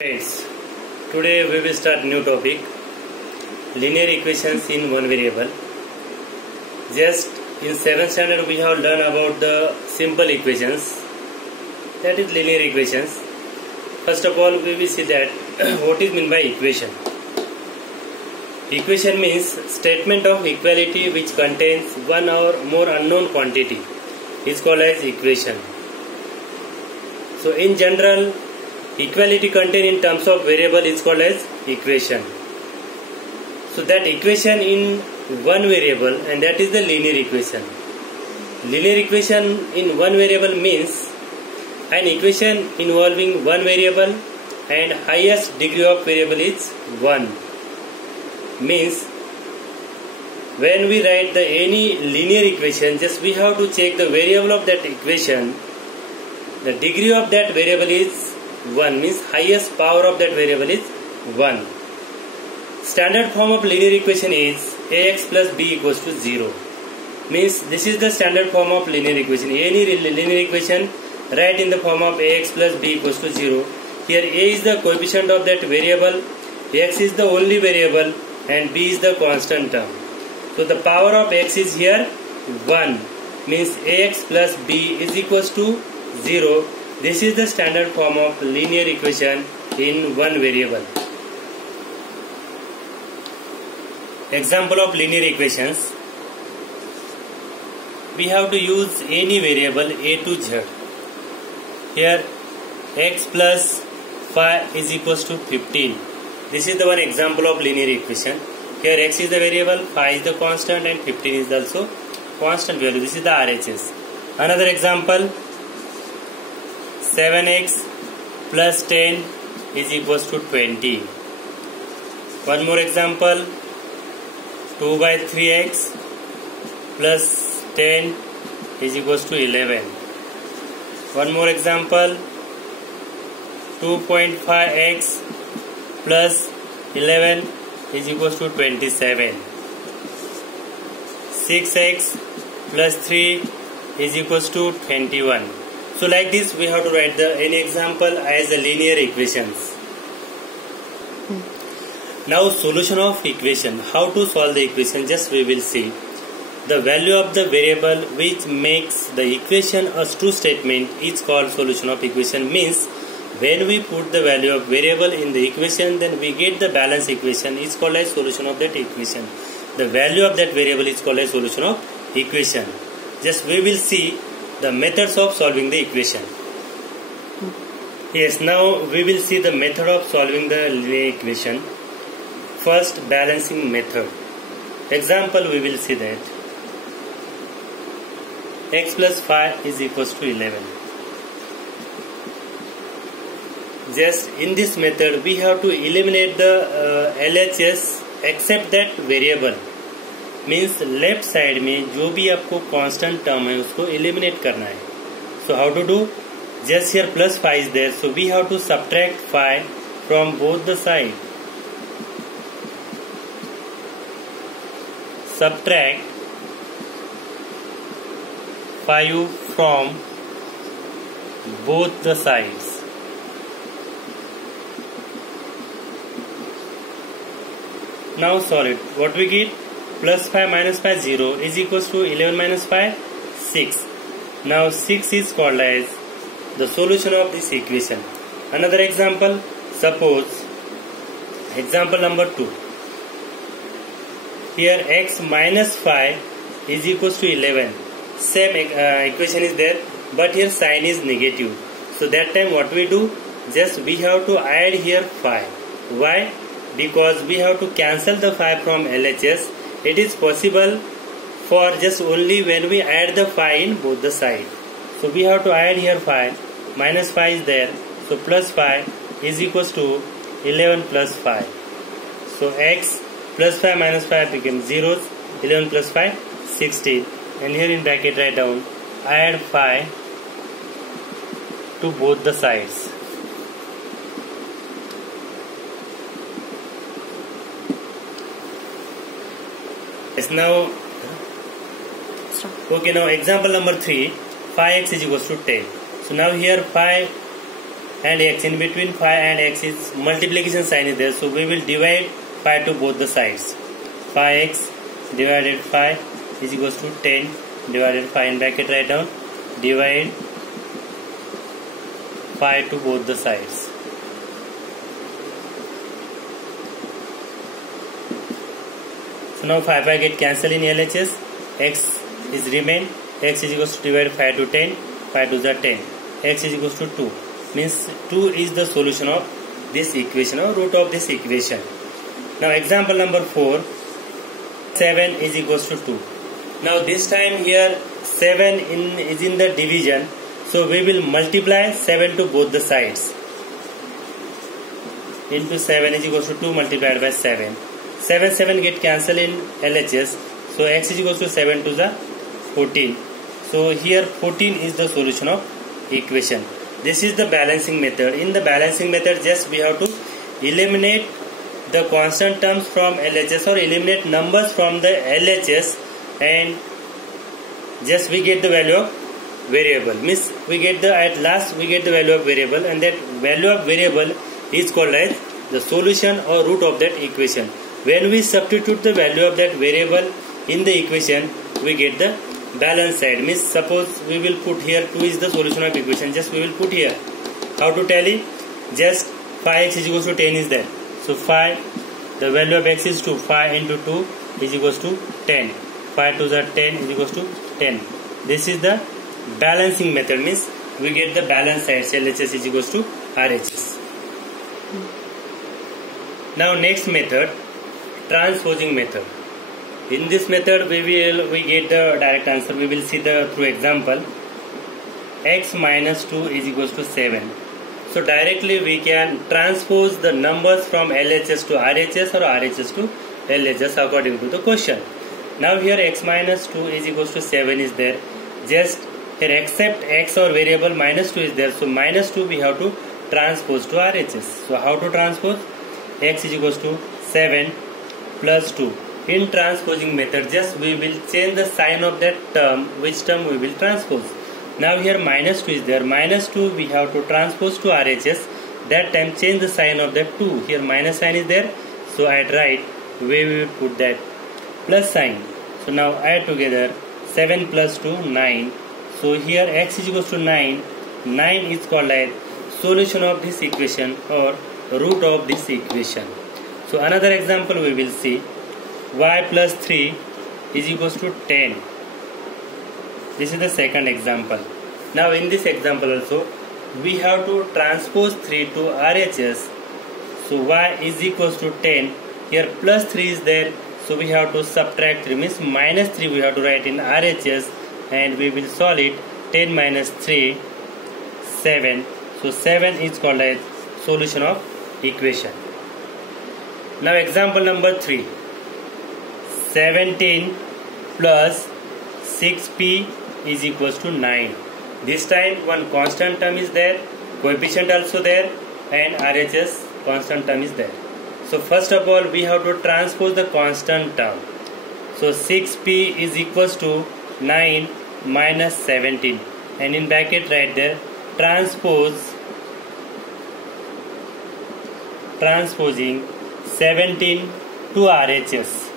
Friends, today we will start new topic, linear equations in one variable. Just in 7th standard we have learned about the simple equations, that is linear equations. First of all we will see that what is meant by equation. Equation means statement of equality which contains one or more unknown quantity is called as equation. So in general, equality contained in terms of variable is called as equation. So that equation in one variable, and that is the linear equation. Linear equation in one variable means an equation involving one variable and highest degree of variable is 1. Means when we write the any linear equation, just we have to check the variable of that equation. The degree of that variable is 1, means highest power of that variable is 1. Standard form of linear equation is ax plus b equals to 0. Means this is the standard form of linear equation. Any linear equation write in the form of ax plus b equals to 0. Here a is the coefficient of that variable, x is the only variable and b is the constant term. So the power of x is here 1, means ax plus b is equals to 0. This is the standard form of linear equation in one variable. Example of linear equations. We have to use any variable a to z. Here x plus 5 is equals to 15. This is the one example of linear equation. Here x is the variable, 5 is the constant and 15 is also constant value. This is the RHS. Another example, 7x plus 10 is equals to 20. One more example, 2 by 3x plus 10 is equals to 11. One more example, 2.5x plus 11 is equals to 27. 6x plus 3 is equals to 21. So like this we have to write the any example as a linear equations. Now solution of equation. How to solve the equation, just we will see. The value of the variable which makes the equation a true statement is called solution of equation. Means when we put the value of variable in the equation, then we get the balanced equation is called as solution of that equation. The value of that variable is called as solution of equation. Just we will see the methods of solving the equation. Yes, now we will see the method of solving the linear equation. First, balancing method. Example, we will see that x plus 5 is equals to 11. Just in this method we have to eliminate the LHS except that variable. Means left side में जो भी आपको constant term है उसको eliminate करना है. So how to do, just here plus 5 is there, so we have to subtract 5 from both the side. Subtract 5 from both the sides. Now solve it. What we get? Plus 5 minus 5 0 is equals to 11 minus 5 6. Now 6 is called as the solution of this equation. Another example, suppose example number 2. Here x minus 5 is equals to 11. Same equation is there, but here sign is negative. So that time what we do? Just we have to add here 5. Why? Because we have to cancel the 5 from LHS. It is possible for just only when we add the 5 in both the sides. So we have to add here 5. Minus 5 is there. So plus 5 is equals to 11 plus 5. So x plus 5 minus 5 becomes 0. 11 plus 5, 16. And here in bracket write down, add 5 to both the sides. Now, okay, now example number 3, 5x is equals to 10. So now here 5 and x. In between 5 and x is multiplication sign is there, so we will divide 5 to both the sides. 5x divided 5 is equals to 10 divided 5 in bracket write down, divide 5 to both the sides. So now 5 get cancelled in LHS, x is remain, x is equals to divide 5 to 10, 5 to the 10, x is equals to 2, means 2 is the solution of this equation or root of this equation. Now example number 4, 7 is equals to 2. Now this time here 7 is in the division, so we will multiply 7 to both the sides. Into 7 is equals to 2 multiplied by 7. 7 get cancelled in LHS, so x is equals to 7 to the 14. So here 14 is the solution of equation. This is the balancing method. In the balancing method, just we have to eliminate the constant terms from LHS or eliminate numbers from the LHS, and just we get the value of variable. Means we get the, at last we get the value of variable, and that value of variable is called as the solution or root of that equation. When we substitute the value of that variable in the equation, we get the balance side. Means suppose we will put here 2 is the solution of equation, just we will put here. How to tally? Just 5x is equals to 10 is there. So 5, the value of x is 2, 5 into 2 is equals to 10. 5 to the 10 is equals to 10. This is the balancing method, means we get the balance side, LHS is equals to RHS. Now next method, transposing method. In this method we get the direct answer. We will see the through example. X minus 2 is equals to 7. So directly we can transpose the numbers from LHS to RHS or RHS to LHS according to the question. Now here x minus 2 is equals to 7 is there. Just here except x or variable minus 2 is there. So minus 2 we have to transpose to RHS. So how to transpose? X is equals to 7 plus 2. In transposing method, just we will change the sign of that term, which term we will transpose. Now here minus 2 is there. Minus 2 we have to transpose to RHS. That time change the sign of that 2. Here minus sign is there. So at right we will put that plus sign. So now add together 7 plus 2, 9. So here x is equals to 9. 9 is called as solution of this equation or root of this equation. So another example we will see. Y plus 3 is equals to 10. This is the second example. Now in this example also we have to transpose 3 to RHS. So y is equals to 10. Here plus 3 is there. So we have to subtract 3, means minus 3 we have to write in RHS, and we will solve it. 10 minus 3, 7. So 7 is called as solution of equation. Now example number 3. 17 plus 6p is equals to 9. This time one constant term is there, coefficient also there, and RHS constant term is there. So first of all we have to transpose the constant term. So 6p is equals to 9 minus 17, and in bracket right there transposing 17 to RHS.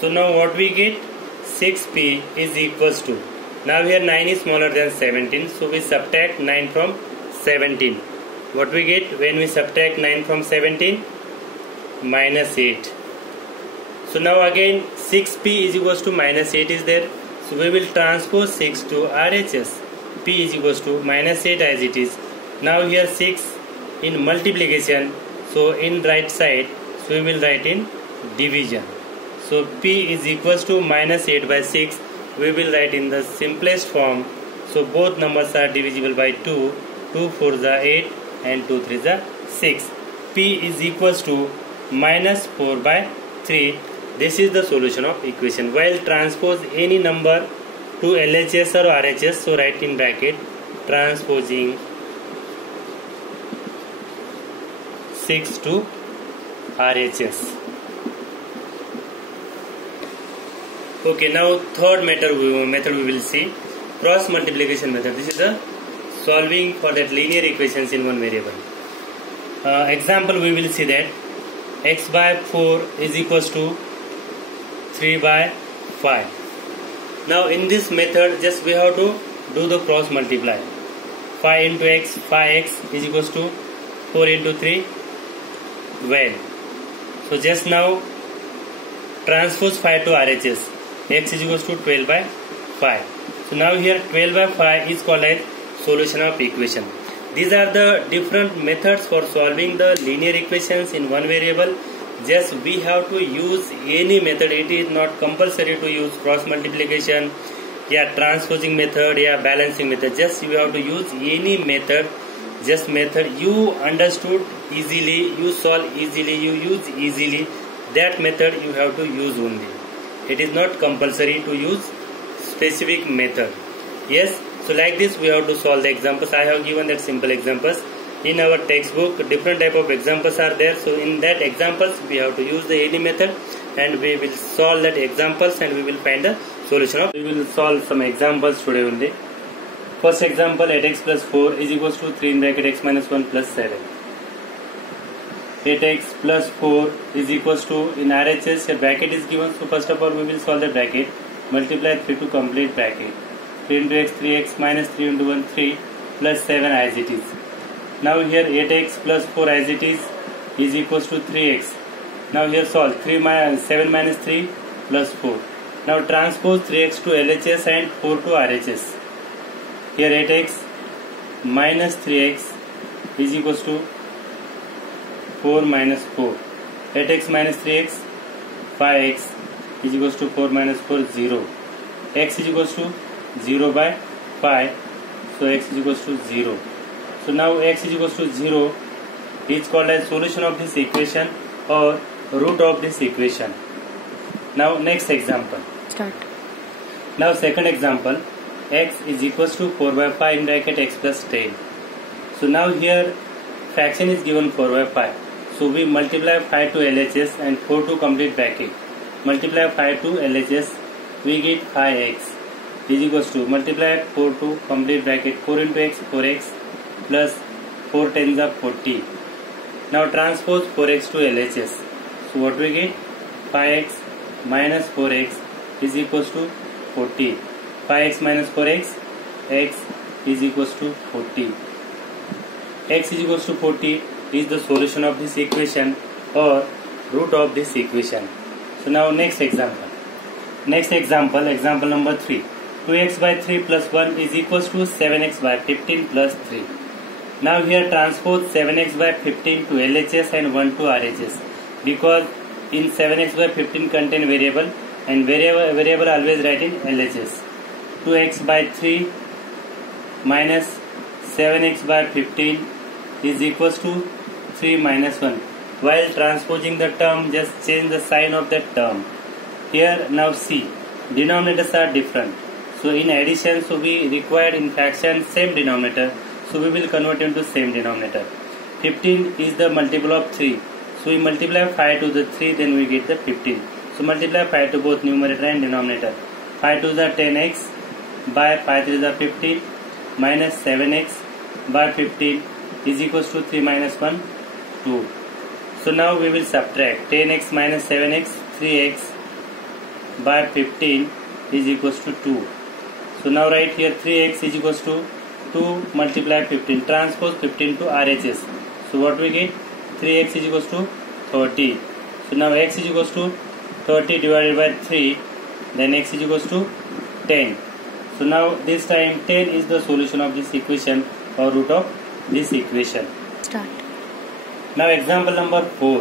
So now what we get? 6p is equals to, now here 9 is smaller than 17, so we subtract 9 from 17. What we get when we subtract 9 from 17? Minus 8. So now again 6p is equals to minus 8 is there. So we will transpose 6 to RHS. P is equals to minus 8 as it is. Now here 6 in multiplication, so in right side, so we will write in division. So P is equals to minus 8 by 6. We will write in the simplest form. So both numbers are divisible by 2. 2 4 is 8 and 2 3 is 6. P is equals to minus 4 by 3. This is the solution of equation. While transpose any number to LHS or RHS, so write in bracket transposing 6 to RHS. Okay, now third method we will see, cross multiplication method. This is the solving for that linear equations in one variable. Example, we will see that x by 4 is equals to 3 by 5. Now in this method, just we have to do the cross multiply. 5 into x, 5x is equals to 4 into 3, 12. So just now transpose 5 to RHS. X is equals to 12 by 5. So now here 12 by 5 is called as solution of equation. These are the different methods for solving the linear equations in one variable. Just we have to use any method. It is not compulsory to use cross multiplication, transposing method, balancing method. Just you have to use any method. Just method you understood easily, you solve easily, you use easily. That method you have to use only. It is not compulsory to use specific method. Yes. So like this we have to solve the examples. I have given that simple examples. In our textbook different type of examples are there. So in that examples we have to use the any method and we will solve that examples and we will find the solution of. We will solve some examples today only. First example, 8x plus 4 is equals to 3 in bracket x minus 1 plus 7. 8x plus 4 is equals to, in RHS a bracket is given. So first of all we will solve the bracket. Multiply 3 to complete bracket. 3 into x, 3x minus 3 into 1, 3 plus 7 as it is. Now here 8x plus 4 as it is equals to 3x. Now here solve 7 minus 3 plus 4. Now transpose 3x to LHS and 4 to RHS. Here 8x minus 3x is equals to 4 minus 4. 8x minus 3x, 5x is equals to 4 minus 4, 0. X is equals to 0 by 5. So x is equals to 0. So now x is equals to 0 is called as solution of this equation or root of this equation. Now next example. Start. Now second example, x is equals to 4 by 5 in bracket x plus 10. So now here fraction is given 4 by 5. So we multiply 5 to LHS and 4 to complete bracket. Multiply 5 to LHS, we get 5x is equals to multiply 4 to complete bracket. 4 into x, 4x plus 4 tens are 40. Now transpose 4x to LHS. So what we get? 5x minus 4x is equals to 40. 5x minus 4x, x is equals to 40. X is equals to 40 is the solution of this equation or root of this equation. So now next example. Example number 3. 2x by 3 plus 1 is equals to 7x by 15 plus 3. Now here transpose 7x by 15 to LHS and 1 to RHS, because in 7x by 15 contain variable and variable always write in LHS. 2x by 3 minus 7x by 15 is equals to 3 minus 1. While transposing the term, just change the sign of that term. Here now see, denominators are different. So in addition, so we required in fraction same denominator. So we will convert into same denominator. 15 is the multiple of 3. So we multiply 5 to the 3, then we get the 15. So multiply 5 to both numerator and denominator. 5 2s are 10x by 5 3s are 15 minus 7x by 15 is equals to 3 minus 1, 2. So now we will subtract 10x minus 7x, 3x by 15 is equals to 2. So now write here 3x is equals to 2 multiply 15. Transpose 15 to RHS. So what we get? 3x is equals to 30. So now x is equals to 30 divided by 3. Then x is equals to 10. So now this time 10 is the solution of this equation or root of this equation. Start. Now example number 4.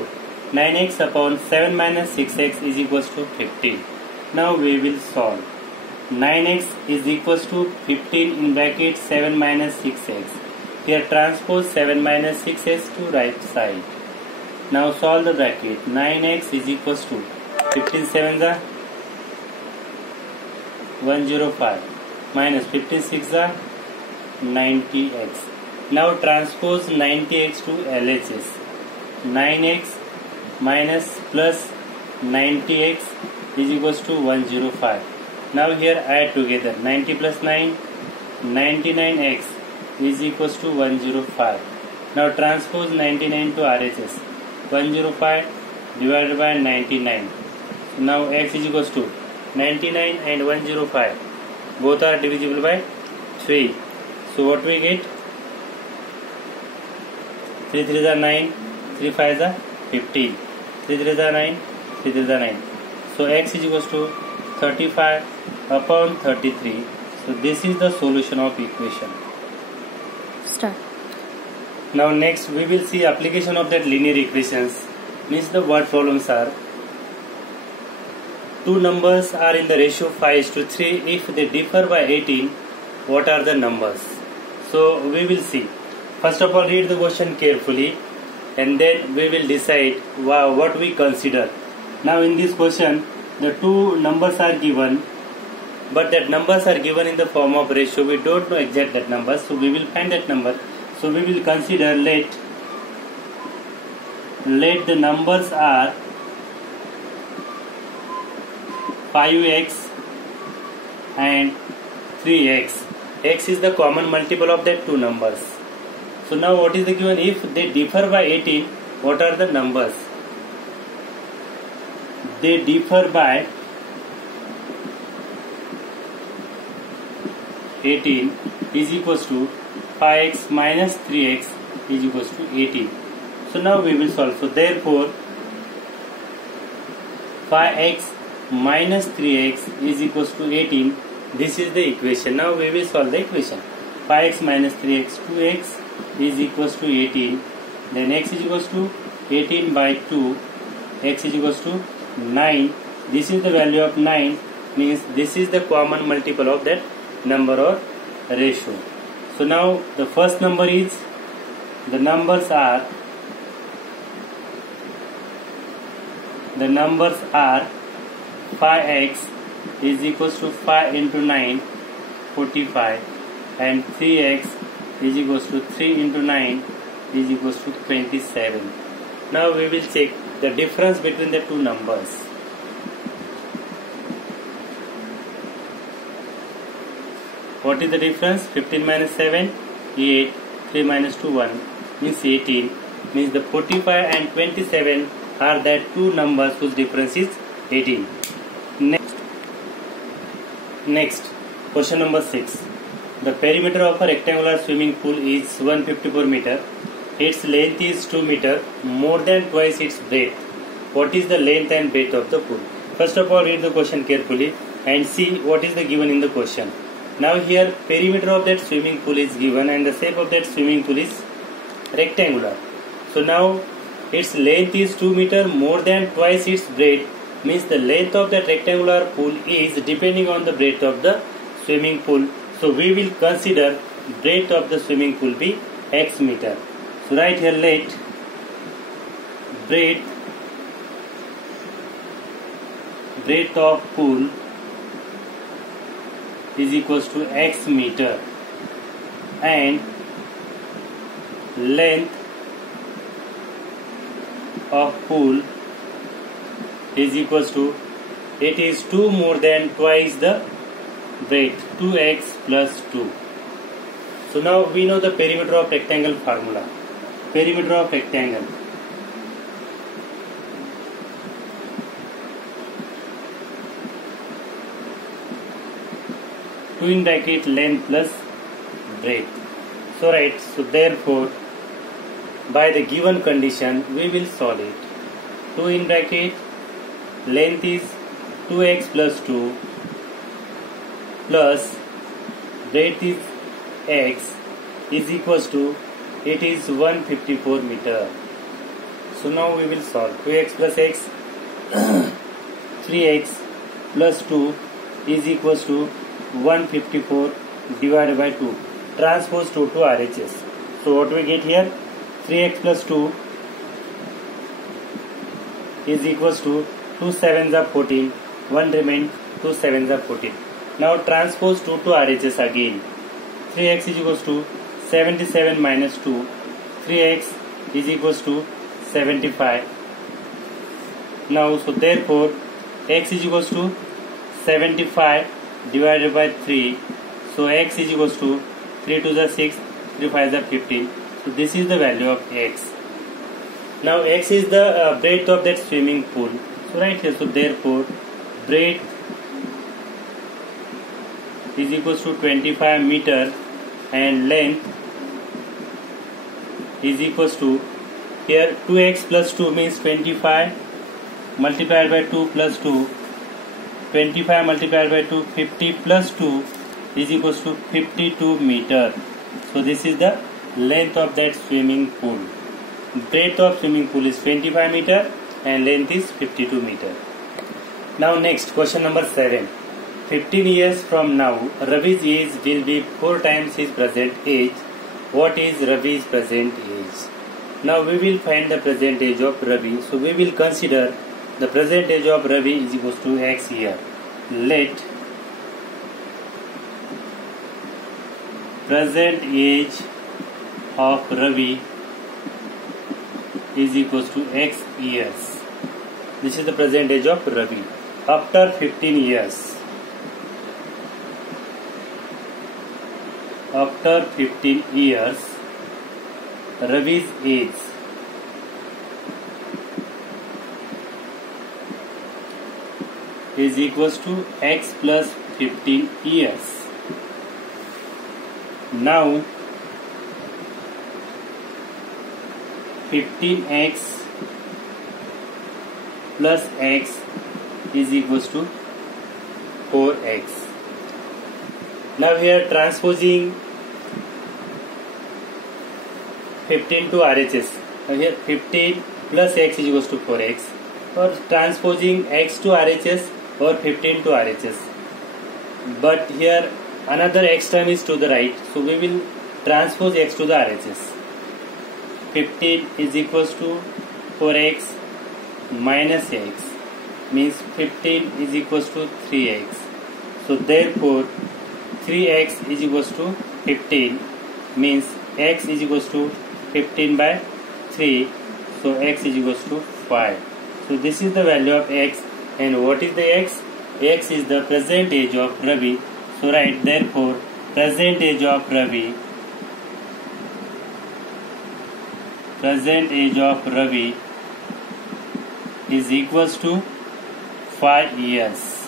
9x upon 7 minus 6x is equals to 15. Now we will solve. 9x is equals to 15 in bracket 7 minus 6x. Here transpose 7 minus 6x to right side. Now solve the bracket. 9x is equals to 15 7s are 105 minus 15 6s are 90x. Now transpose 90x to LHS. 9x minus plus 90x is equals to 105. Now here add together 90 plus 9, 99x is equals to 105. Now transpose 99 to RHS. 105 divided by 99. Now x is equals to 99 and 105. Both are divisible by 3. So what we get? 3 3s are 9, 3 5s are 15. 3 3s are 9, 3 3s are 9. So x is equals to 35 upon 33. So this is the solution of equation. Start. Now next we will see application of that linear equations. Means the what problems are. Two numbers are in the ratio 5:3. If they differ by 18, what are the numbers? So we will see. First of all, read the question carefully and then we will decide what we consider. Now in this question, the two numbers are given, but that numbers are given in the form of ratio. We don't know exact that number, so we will find that number. So we will consider let the numbers are 5x and 3x. X is the common multiple of that two numbers. So now what is the given? If they differ by 18, what are the numbers? They differ by 18 is equals to 5x minus 3x is equals to 18. So now we will solve. So therefore 5x minus 3x is equals to 18. This is the equation. Now we will solve the equation. 5x minus 3x, 2x is equals to 18. Then x is equals to 18 by 2. X is equals to 9. This is the value of 9. Means this is the common multiple of that number or ratio. So now the first number is, the numbers are 5x is equals to 5 into 9, 45, and 3x is equals to 3 into 9 is equals to 27. Now we will check the difference between the two numbers. What is the difference? 15 minus 7, 8, 3 minus 2, 1, means 18. Means the 45 and 27 are that two numbers whose difference is 18. Next, question number 6. The perimeter of a rectangular swimming pool is 154 meter. Its length is 2 meter, more than twice its breadth. What is the length and breadth of the pool? First of all, read the question carefully and see what is the given in the question. Now here perimeter of that swimming pool is given and the shape of that swimming pool is rectangular. So now its length is 2 meter, more than twice its breadth. Means the length of that rectangular pool is depending on the breadth of the swimming pool. So we will consider breadth of the swimming pool be x meter. So right here let breadth of pool is equals to x meter and length of pool is equals to, it is 2 more than twice the breadth, 2x plus 2. So now we know the perimeter of rectangle formula. Perimeter of rectangle. Two in bracket length plus breadth. So right, so therefore by the given condition we will solve it. 2 in bracket length is 2x plus 2 plus breadth is x is equals to, it is 154 meter. So now we will solve. 2x plus x 3x plus 2 is equals to 154 divided by 2. Transpose 2 to RHS. So what we get here? 3x plus 2 is equals to 2 7s are 14, 1 remains, 2 7s are 14. Now transpose 2 to RHS again. 3x is equals to 77 minus 2. 3x is equals to 75. Now so therefore x is equals to 75 divided by 3. So x is equals to 3 to the 6, 3 5 are 15. So this is the value of x. Now x is the breadth of that swimming pool. So right here, so therefore breadth is equals to 25 meter and length is equals to, here 2x plus 2 means 25 multiplied by 2 plus 2, 25 multiplied by 2, 50 plus 2 is equals to 52 meter. So this is the length of that swimming pool. Breadth of swimming pool is 25 meter and length is 52 meter. Now next, question number 7. 15 years from now, Ravi's age will be 4 times his present age. What is Ravi's present age? Now we will find the present age of Ravi. So we will consider the present age of Ravi is equals to x here. Let present age of Ravi is equals to x years. This is the present age of Ravi. After 15 years. After 15 years, Ravi's age is equals to x plus 15 years. Now 15x plus x is equals to 4x. Now here transposing 15 to RHS. Now here 15 plus x is equals to 4x, or transposing x to RHS or 15 to RHS. But here another x term is to the right, so we will transpose x to the RHS. 15 is equals to 4x minus x means 15 is equals to 3x. So therefore 3x is equals to 15 means x is equals to 15 by 3. So x is equals to 5. So this is the value of x. And what is the x? X is the present age of Ravi. So right, therefore present age of Ravi is equals to 5 years.